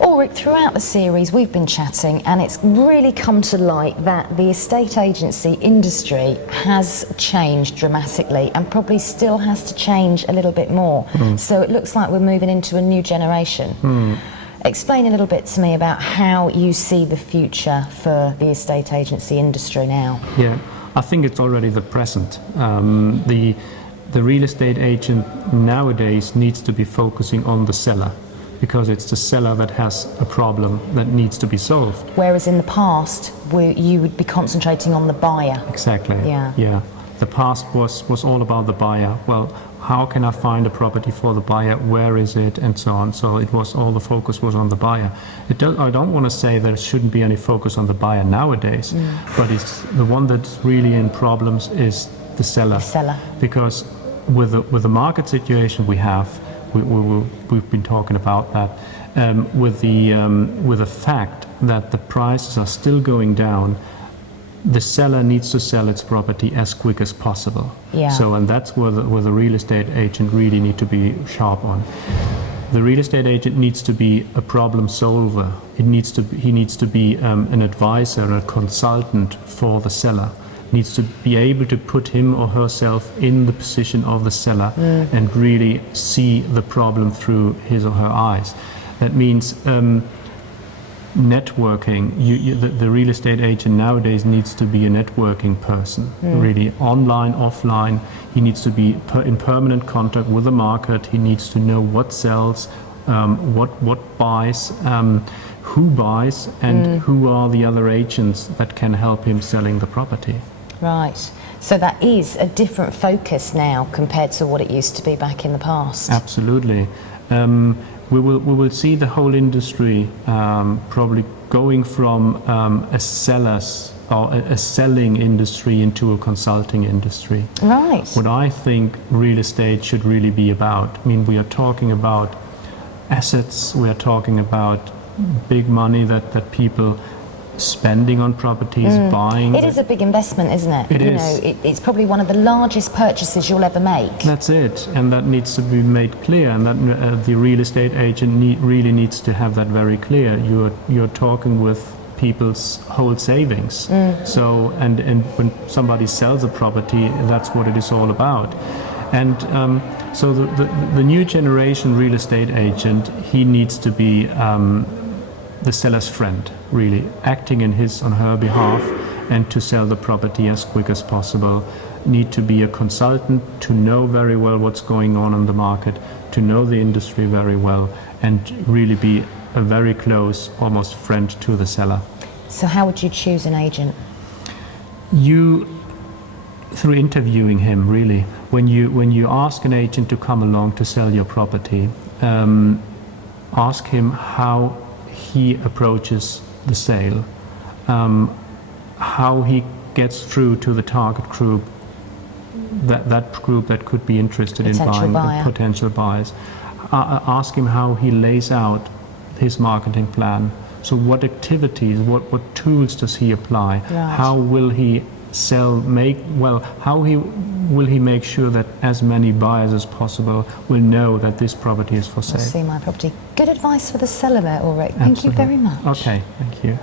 Ulrich, throughout the series we've been chatting, and it's really come to light that the estate agency industry has changed dramatically and probably still has to change a little bit more. So it looks like we're moving into a new generation. Explain a little bit to me about how you see the future for the estate agency industry now. Yeah, I think it's already the present. The real estate agent nowadays needs to be focusing on the seller, because it's the seller that has a problem that needs to be solved. Whereas in the past, you would be concentrating on the buyer. Exactly. Yeah. The past was all about the buyer. Well, how can I find a property for the buyer? Where is it? And so on. So it was all the focus was on the buyer. I don't want to say there shouldn't be any focus on the buyer nowadays, but it's the one that's really in problems is the seller. Because with the market situation we have, we've been talking about that, with the fact that the prices are still going down, the seller needs to sell its property as quick as possible. So, and that's where the real estate agent really need to be sharp on. The real estate agent needs to be a problem solver. He needs to be an advisor, a consultant for the seller. Needs to be able to put him or herself in the position of the seller and really see the problem through his or her eyes. That means networking. The real estate agent nowadays needs to be a networking person, really online, offline. He needs to be in permanent contact with the market. He needs to know what sells, what buys, who buys, and who are the other agents that can help him selling the property. Right. So that is a different focus now compared to what it used to be back in the past. Absolutely. We will see the whole industry probably going from a selling industry into a consulting industry. Right. What I think real estate should really be about. I mean, we are talking about assets. We are talking about big money that people spending on properties, buying. It is a big investment, isn't it? It is. It's probably one of the largest purchases you'll ever make. That's it, and that needs to be made clear, and that the real estate agent really needs to have that very clear. You're talking with people's whole savings. So, and when somebody sells a property, that's what it is all about. And so the new generation real estate agent, he needs to be the seller's friend, really, acting in his or her behalf, and to sell the property as quick as possible. Need to be a consultant, to know very well what's going on the market, to know the industry very well, and really be a very close, almost friend to the seller. So how would you choose an agent? Through interviewing him, really. When you ask an agent to come along to sell your property, ask him how he approaches the sale, how he gets through to the target group, that group that could be interested in buying, potential buyers. Ask him how he lays out his marketing plan. So what activities, what tools does he apply? Right. How will he will he make sure that as many buyers as possible will know that this property is for sale? See my property. Good advice for the seller there, Ulrich. Thank you very much. Okay, thank you.